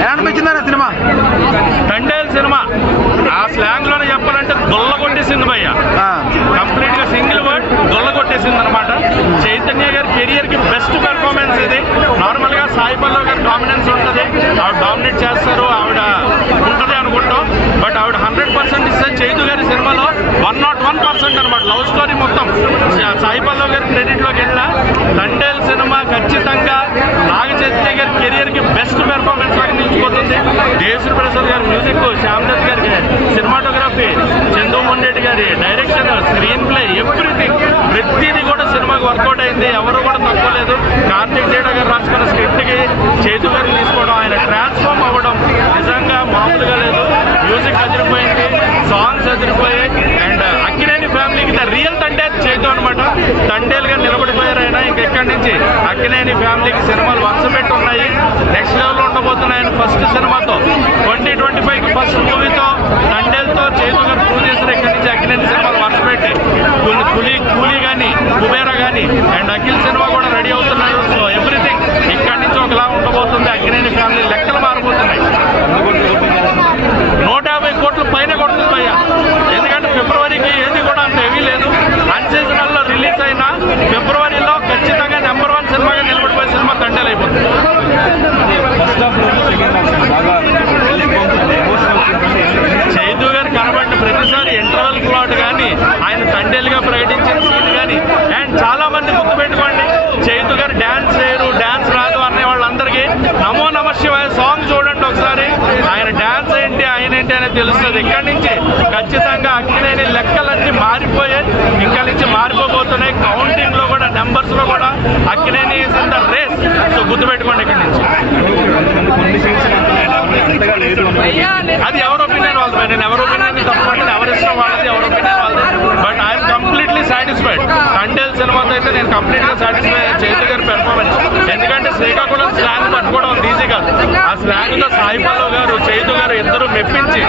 ఎలా అనిపించిందన్న cinema? Thandel cinema ఆ slang లోనే చెప్పాలంటే దొల్లగొట్టేసింది భయ్య. కంప్లీట్ గా సింగిల్ వర్డ్ దొల్లగొట్టేసింది అనమాట. చైతన్య గారి కెరియర్ కి బెస్ట్ పెర్ఫార్మెన్స్ ఇది. నార్మల్ గా సాయి పల్లవి గారి డామినెన్స్ ఉంటుంది, ఆవిడ డామినేట్ చేస్తారు, ఆవిడ ఉంటుంది అనుకుంటాం. బట్ ఆవిడ 100% ఇస్తే చైతు గారి సినిమాలో 101% అనమాట. లవ్ స్టోరీ మొత్తం సాయి పల్లవి గారి క్రెడిట్ లోకి వెళ్ళిన తండేల్ సినిమా ఖచ్చితంగా నాగ చైతన్య గారి కెరియర్ కి బెస్ట్ పెర్ఫార్మెన్స్ లాగా నిలిచిపోతుంది. దేశీ ప్రసాద్ గారి మ్యూజిక్, శ్యామ్ దత్ గారి సినిమాటోగ్రఫీ, చంద్రమోహన్ రెడ్డి గారి డైరెక్షన్, స్క్రీన్ ప్లే, ఎవ్రీథింగ్ ప్రతిదీ కూడా సినిమాకి వర్కౌట్ అయింది. ఎవరు కూడా తక్కువ లేదు. కార్తీక్ జేడా గారు రాసుకున్న స్క్రిప్ట్ కి చైతు గారిని తీసుకోవడం, ఆయన ట్రాన్స్ఫార్మ్ అవ్వడం నిజంగా మామూలుగా లేదు. మ్యూజిక్ అదిరిపోయింది, సాంగ్స్ అదిరిపోయాయి. అండ్ అక్కినేని ఫ్యామిలీకి ద రియల్ తండేల్ చైతు అనమాట. తండేల్ గా నిలబడిపోయారు ఆయన. ఇంకెక్కడి నుంచి అక్కినేని ఫ్యామిలీకి సినిమాలు వరుస పెట్టి ఉన్నాయి. నెక్స్ట్ లెవెల్ ఉండబోతున్నాయి ఆయన ఫస్ట్ సినిమాతో. 2025 ఫస్ట్ మూవీతో తండేల్తో చైతు గారు ప్రూవ్ చేశారు. ఇక్కడి నుంచి అక్కినేని సినిమాలు వరుస పెట్టి కూలీ కానీ, కుబేరా కానీ అండ్ అఖిల్ సినిమా కూడా రెడీ అవుతున్నారు. సో ఎవ్రీథింగ్ ఇక్కడి నుంచి ఒకలా ఉండబోతుంది. అక్కినేని ఫ్యామిలీ లెక్కలు మారిపోతున్నాయి. 150 కోట్ల పైన కొడుతుంది భయ్య. ఎందుకంటే ఫిబ్రవరికి ఏది కూడా అంత హెవీ లేదు. అన్సీజనల్ లో రిలీజ్ అయినా ఫిబ్రవరిలో ఖచ్చితంగా నెంబర్ 1 సినిమాగా నిలబడిపోయే సినిమా తండేల్ అయిపోతుంది. చైతు గారు కనబడిన ప్రతిసారి ఇంటర్వెల్ ప్లాట్ కానీ, ఆయన తండేలుగా ప్రకటించిన సీన్ కానీ, అండ్ చాలా మంది గుర్తుపెట్టుకోండి, చైతు గారు డ్యాన్స్ చేయరు, డ్యాన్స్ రాదు అనే వాళ్ళందరికీ నమో నమ శివాయ సాంగ్ చూడండి ఒకసారి. ఆయన డ్యాన్స్ ఏంటి, ఆయన ఏంటి అనేది తెలుస్తుంది. ఇక్కడి నుంచి ఖచ్చితంగా అక్కినేని లెక్కలన్నీ మారిపోయాయి, ఇక్కడి నుంచి మారిపోబోతున్నాయి. కౌంటింగ్ లో కూడా, నెంబర్స్ లో కూడా Akkineni is in the race. So గుర్తుపెట్టుకోండి ఇక్కడి నుంచి. అది ఎవరి ఒపీనియన్ వాళ్ళది. నేను ఎవరి ఒపీనియన్ తప్పకుండా, ఎవరి ఇష్టం వాళ్ళది, ఎవరి ఒపీనియన్ వాళ్ళది. But I'm completely satisfied. Thandel సినిమాతో అయితే నేను కంప్లీట్ గా సాటిస్ఫై చైతు గారి పెర్ఫార్మెన్స్. ఎందుకంటే శ్రీకాకుళం స్లాంగ్ పట్టుకోవడం ఈజీ కాదు. ఆ స్లాంగ్ తో సాయి పల్లవి గారు, చైతు గారు ఇద్దరు మెప్పించి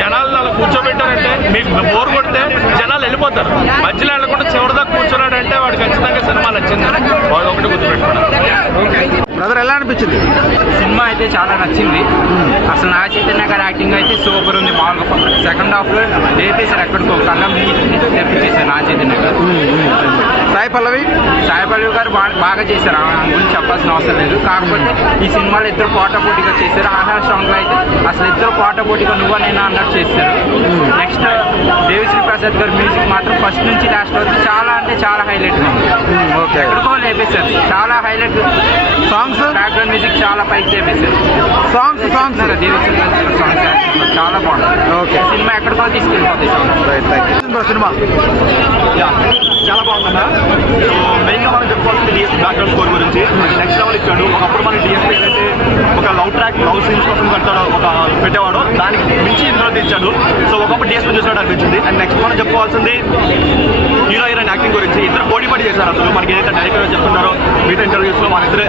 జనాలను అలా కూర్చోబెట్టారంటే, మీకు బోర్ కొడితే జనాలు వెళ్ళిపోతారు. మధ్యలో వెళ్ళకుండా చివరిదాకా కూర్చున్నాడంటే వాడు ఖచ్చితంగా సినిమా నచ్చింది. వాడు ఒకటి గుర్తుపెట్టుకున్నాడు. బ్రదర్ ఎలా అనిపించింది సినిమా? అయితే చాలా నచ్చింది. అసలు నాగ చైతన్య గారి యాక్టింగ్ అయితే సూపర్ ఉంది. మామూలుగా సెకండ్ హాఫ్ లో లేపేశారు, ఎక్కడికో కళ్ళం తెప్పించేశారు నాగ చైతన్య గారు. సాయి పల్లవి గారు బాగా చేశారు, ఆమె గురించి చెప్పాల్సిన అవసరం లేదు. కాకపోతే ఈ సినిమాలో ఇద్దరు పోటాపోటీగా చేశారు. ఆహా సాంగ్ లో అయితే అసలు ఇద్దరు పోటాపోటీగా నువ్వు నేను అన్నట్టు చేశారు. నెక్స్ట్ దేవిశ్రీ ప్రసాద్ గారి మ్యూజిక్ మాత్రం ఫస్ట్ నుంచి లాస్ట్ వరకు చాలా అంటే చాలా హైలైట్ గా ఉంది. ఎక్కడికో లేపేశారు, చాలా హైలైట్. సాంగ్స్, బ్యాక్గ్రౌండ్ మ్యూజిక్ చాలా పైకి లేపేశారు. సాంగ్స్ దేవిశ్రీ ప్రసాద్ సాంగ్స్ చాలా బాగుంది. ఓకే, సినిమా ఎక్కడికో తీసుకెళ్ళిపోతాయి సాంగ్స్. సినిమా చాలా బాగుందన్న. మెయిన్ గా మనం చెప్పుకోవాల్సింది డిఎస్పీ బ్యాక్గ్రౌండ్ స్కోర్ గురించి. నెక్స్ట్ లెవెల్ ఇచ్చాడు. ఒకప్పుడు మన డిఎస్పీ అయితే ఒక లవ్ ట్రాక్, లవ్ సీన్స్ కోసం కట్టాడు, ఒక పెట్టేవాడు. దానికి మించి ఇందులో ఇచ్చాడు. సో ఒకప్పుడు డిఎస్పీ చూసినట్టు అనిపించింది. అండ్ నెక్స్ట్ మనం చెప్పుకోవాల్సింది హీరో హీరోయిన్ యాక్టింగ్ గురించి. ఇద్దరు పోటీ చేశారు. అసలు మనకి ఏదైతే డైరెక్టర్ చెప్తున్నారో మిగతా ఇంటర్వ్యూస్ లో వాళ్ళిద్దరు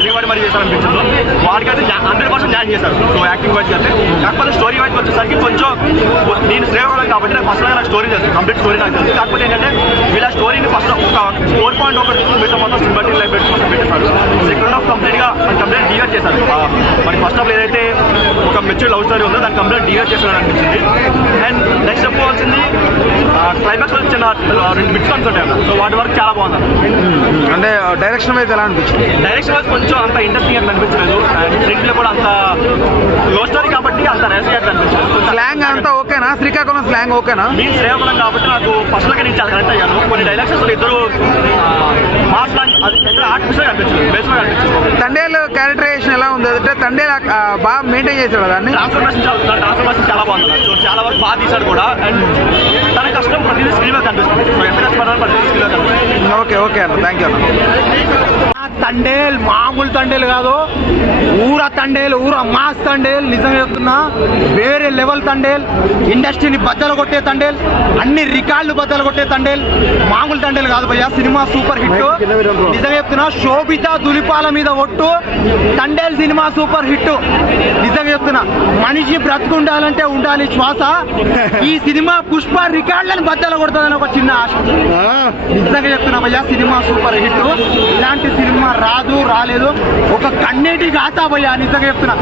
ఎలివాడి మరి చేశారనిపించింది. వాడికైతే 100% న్యాయం చేశారు. సో యాక్టింగ్ వైజ్ అయితే. కాకపోతే స్టోరీ వైజ్ వచ్చేసరికి కొంచెం నేను శ్రేయవాళ్ళం కాబట్టి నేను ఫస్ట్ నాకు స్టోరీ చేస్తాను, కంప్లీట్ స్టోరీ నాకు తెలుసు. కాకపోతే ఏంటంటే వీళ్ళ స్టోరీని ఫస్ట్ ఒక 4.1 మీటర్ మొత్తం సినిమాటీ లైఫ్ కోసం పెట్టేశారు. సెకండ్ హాఫ్ కంప్లీట్ డివైడ్ చేశారు. మరి ఫస్ట్ హాఫ్ ఏదైతే ఒక మెచ్యూర్ లవ్ స్టోరీ ఉందో దాన్ని కంప్లీట్ డివైడ్ చేశారని అనిపించింది. అండ్ నెక్స్ట్ చెప్పుకోవాల్సింది క్లైమాక్స్ వచ్చిన 2 బిట్స్ ఉంటాయి. సో వాటి వరకు చాలా బాగుంది. అంటే డైరెక్షన్ వైజ్ ఎలా అనిపించింది? డైరెక్షన్ వైజ్ కొంచెం అంత ఇంట్రెస్టింగ్ అని అనిపించలేదు. అండ్ స్క్రీన్ లో కూడా అంత లవ్ స్టోరీ కాబట్టి అంత రేస్గా అనిపించలేదు. స్లాంగ్ అంతా ఓకేనా? శ్రీకాకుళం స్లాంగ్ ఓకేనా? మీ శ్రేయకులం కాబట్టి నాకు ఫస్ట్గా నేను చాలా కనెక్ట్ అయ్యాను. కొన్ని డైలాగ్స్ అసలు ఇద్దరు మాస్ లాంటి అది ఎక్కడ ఆర్టిఫిషియల్ అనిపించింది, బేస్గా అనిపించింది. తండేల్ క్యారెక్టరైజేషన్ ఎలా ఉంది? అంటే తండేల్ బాగా మెయింటైన్ చేశాడు దాన్ని. ట్రాన్స్ఫర్మేషన్ చాలా బాగుంది. సో చాలా వరకు బాగా తీశాడు కూడా. అండ్ తన కష్టం ప్రతిదీ స్క్రీన్ మీద కనిపిస్తుంది. సో ఎంత కష్టపడాలి ప్రతిదీ స్క్రీన్ మీద కనిపిస్తుంది. ఓకే అన్న, థ్యాంక్ యూ అన్న. తండేల్ మామూలు తండేల్ కాదు, ఊర తండేల్, ఊర మాస్ తండేల్. నిజంగా చెప్తున్నా, వేరే లెవెల్ తండేల్. ఇండస్ట్రీని బద్దలు కొట్టే తండేల్, అన్ని రికార్డులు బద్దలు కొట్టే తండేల్. మామూలు తండేల్ కాదు భయ్యా. Cinema super hit. నిజంగా చెప్తున్నా, శోభిత దులిపాల మీద ఒట్టు. Thandel cinema super hit. నిజంగా చెప్తున్నా, మనిషి బ్రతుకుండాలంటే ఉండాలి శ్వాస. ఈ సినిమా పుష్ప రికార్డులను బద్దలు కొడుతుందని ఒక చిన్న ఆశ. నిజంగా చెప్తున్నా భయ్యా, సినిమా సూపర్ హిట్. ఇలాంటి సినిమా రాలేదు. ఒక కన్నీటి గాథ భయ్యా, నిజంగా చెప్తున్నా.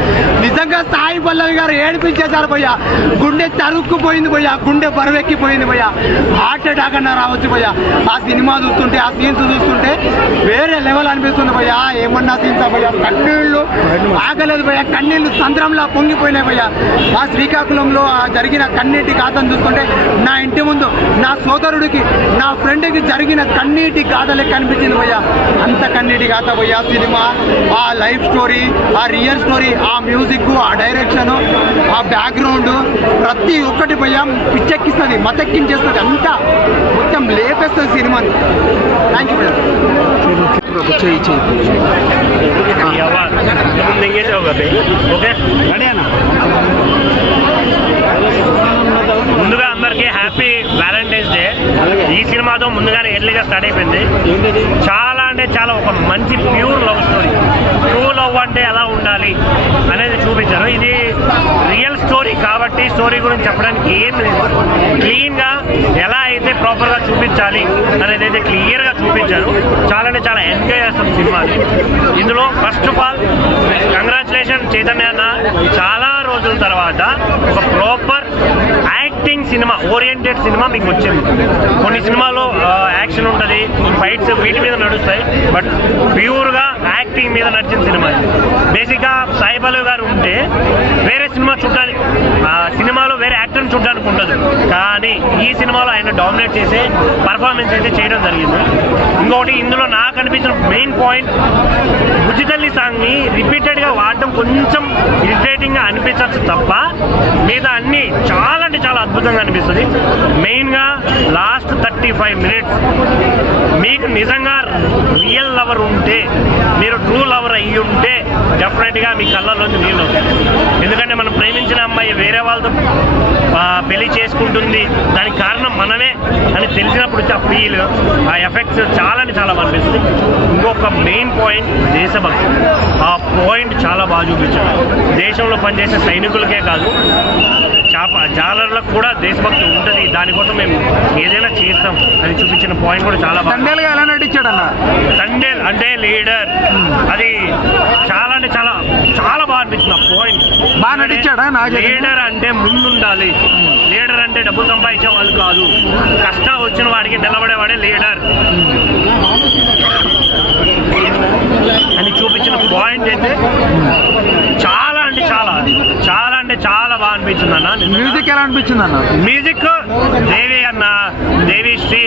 నిజంగా సాయి పల్లవి గారు ఏడిపించేశారు భయ్యా. గుండె తరుక్కుపోయింది భయ్యా, గుండె బరువెక్కిపోయింది భయ్యా. హార్ట్ అటాక్ అన్న రావచ్చు భయ్యా. ఆ సినిమా చూస్తుంటే, ఆ సీన్స్ చూస్తుంటే వేరే లెవెల్ అనిపిస్తుంది భయ్యా. ఏమన్నా సీన్స్ భయ్యా, కన్నీళ్లు ఆగలేదు భయ్యా, కన్నీళ్లు సంద్రంలా పొంగిపోయినాయి భయ్యా. ఆ శ్రీకాకుళంలో జరిగిన కన్నీటి గాథను చూస్తుంటే నా ఇంటి ముందు నా సోదరుడికి, నా ఫ్రెండ్కి జరిగిన కన్నీటి గాథ లెక్క అనిపించింది భయ్యా. అంత కన్నీటి గాథ భయ్యా సినిమా. ఆ లైఫ్ స్టోరీ, ఆ రియల్ స్టోరీ, ఆ మ్యూజిక్, ఆ డైరెక్షన్, ఆ బ్యాక్గ్రౌండ్, ప్రతి ఒక్కటి భయ్యా పిచ్చెక్కిస్తుంది, మతెక్కించేస్తుంది, అంతా మొత్తం లేపేస్తుంది సినిమాని. థ్యాంక్ యూ భయ్యా. ముందుగా అందరికీ హ్యాపీ వ్యాలంటైన్స్ డే. ఈ సినిమాతో ముందుగానే ఎర్లీగా స్టార్ట్ అయిపోయింది. చాలా అంటే చాలా ఒక మంచి pure love story. True love అంటే ఎలా ఉండాలి అనేది చూపించారు. ఇది రియల్ స్టోరీ కాబట్టి స్టోరీ గురించి చెప్పడానికి ఏం లేదు. క్లీన్గా ఎలా అయితే ప్రాపర్గా చూపించాలి అనేది అయితే క్లియర్గా చూపించారు. చాలా అంటే చాలా ఎంజాయ్ చేస్తాం సినిమాని. ఇందులో first of all congratulation Chaitanya అన్న. చాలా రోజుల తర్వాత ఒక proper acting cinema, oriented cinema మీకు వచ్చింది. కొన్ని సినిమాలో యాక్షన్ ఉంటుంది, ఫైట్స్ వీటి మీద నడుస్తాయి, బట్ ప్యూర్గా యాక్టింగ్ మీద నడిచిన సినిమా ఇది. బేసిక్గా సాయి పల్లవి గారు ఉంటే వేరే సినిమా చూడడానికి, సినిమాలో వేరే యాక్టర్ని చూడడానికి ఉండదు, కానీ ఈ సినిమాలో ఆయన డామినేట్ చేసే పర్ఫార్మెన్స్ అయితే చేయడం జరిగింది. ఇంకొకటి ఇందులో నాకు అనిపించిన మెయిన్ పాయింట్, బుజ్జితల్లి సాంగ్ని రిపీటెడ్గా వాడడం కొంచెం ఇరిటేటింగ్గా అనిపించవచ్చు తప్ప మీద అన్నీ చాలా అంటే చాలా అద్భుతంగా అనిపిస్తుంది. మెయిన్గా లాస్ట్ 35 minutes మీకు నిజంగా రియల్ లవర్ ఉంటే, మీరు ట్రూ లవర్ అయ్యి ఉంటే డెఫినెట్గా మీ కళ్ళలోంచి నీళ్ళు అవుతాయి. ఎందుకంటే మనం ప్రేమించిన అమ్మాయి వేరే వాళ్ళతో పెళ్లి చేసుకుంటుంది, దానికి కారణం మనమే అని తెలిసినప్పుడు ఆ ఫీల్, ఆ ఎఫెక్ట్స్ చాలా అంటే చాలా అనిపిస్తుంది. ఇంకొక మెయిన్ పాయింట్ దేశభక్తి. ఆ పాయింట్ చాలా బాగా చూపించారు. దేశంలో పనిచేసే సైనికులకే కాదు, జాలర్లకు కూడా దేశభక్తి ఉంటుంది, దానికోసం మేము ఏదైనా చేస్తాం అని చూపించిన పాయింట్ కూడా చాలా బాగా. తండేలుగా ఎలా నటించాడన్న? తండేల్ అంటే లీడర్, అది చాలా అంటే చాలా చాలా బాగా అనిపించింది. ఆ పాయింట్ బాగా నటించాడా? లీడర్ అంటే ముందుండాలి, లీడర్ అంటే డబ్బు సంపాదించే వాళ్ళు కాదు, కష్టం వచ్చిన వాడికి నిలబడేవాడే లీడర్ అని చూపించిన పాయింట్ అయితే చాలా అంటే చాలా చాలా అంటే చాలా బాగా అనిపించింది అన్న. మ్యూజిక్ ఎలా అనిపించింది అన్న? మ్యూజిక్ దేవి అన్న, దేవి శ్రీ,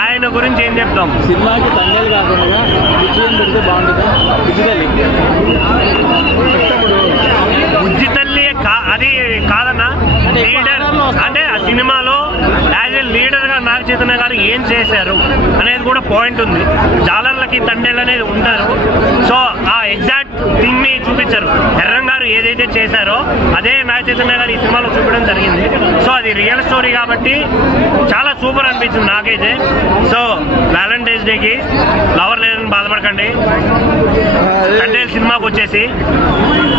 ఆయన గురించి ఏం చెప్తాం. సినిమాకి తండ్రి కాకుండా విజయం పెడితే బాగుంటుంది. బుజ్జి తల్లి అది కాదన్న, లీడర్ అంటే ఆ సినిమాలో యాజ్ ఏ లీడర్గా నాగ చైతన్య గారు ఏం చేశారు అనేది కూడా పాయింట్ ఉంది. జాలర్లకి తండ్రులు అనేది ఉంటారు. సో ఆ ఎగ్జాక్ట్ థింగ్ ని చూపించారు. ఎర్రం గారు ఏదైతే చేశారో అదే నాగ చైతన్య గారు ఈ సినిమాలో చూపించడం జరిగింది. సో అది రియల్ స్టోరీ కాబట్టి చాలా సూపర్ అనిపించింది నాకైతే. సో వ్యాలంటైన్స్ డేకి లవర్ లేదని బాధపడకండి, తండ్రి సినిమాకి వచ్చేసి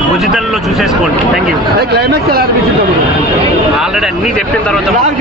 బుజ్జితల్లో చూసేసుకోండి. Thank you. క్లైమాక్స్ ఎలా అనిపించింది? ఆల్రెడీ అన్నీ చెప్పిన తర్వాత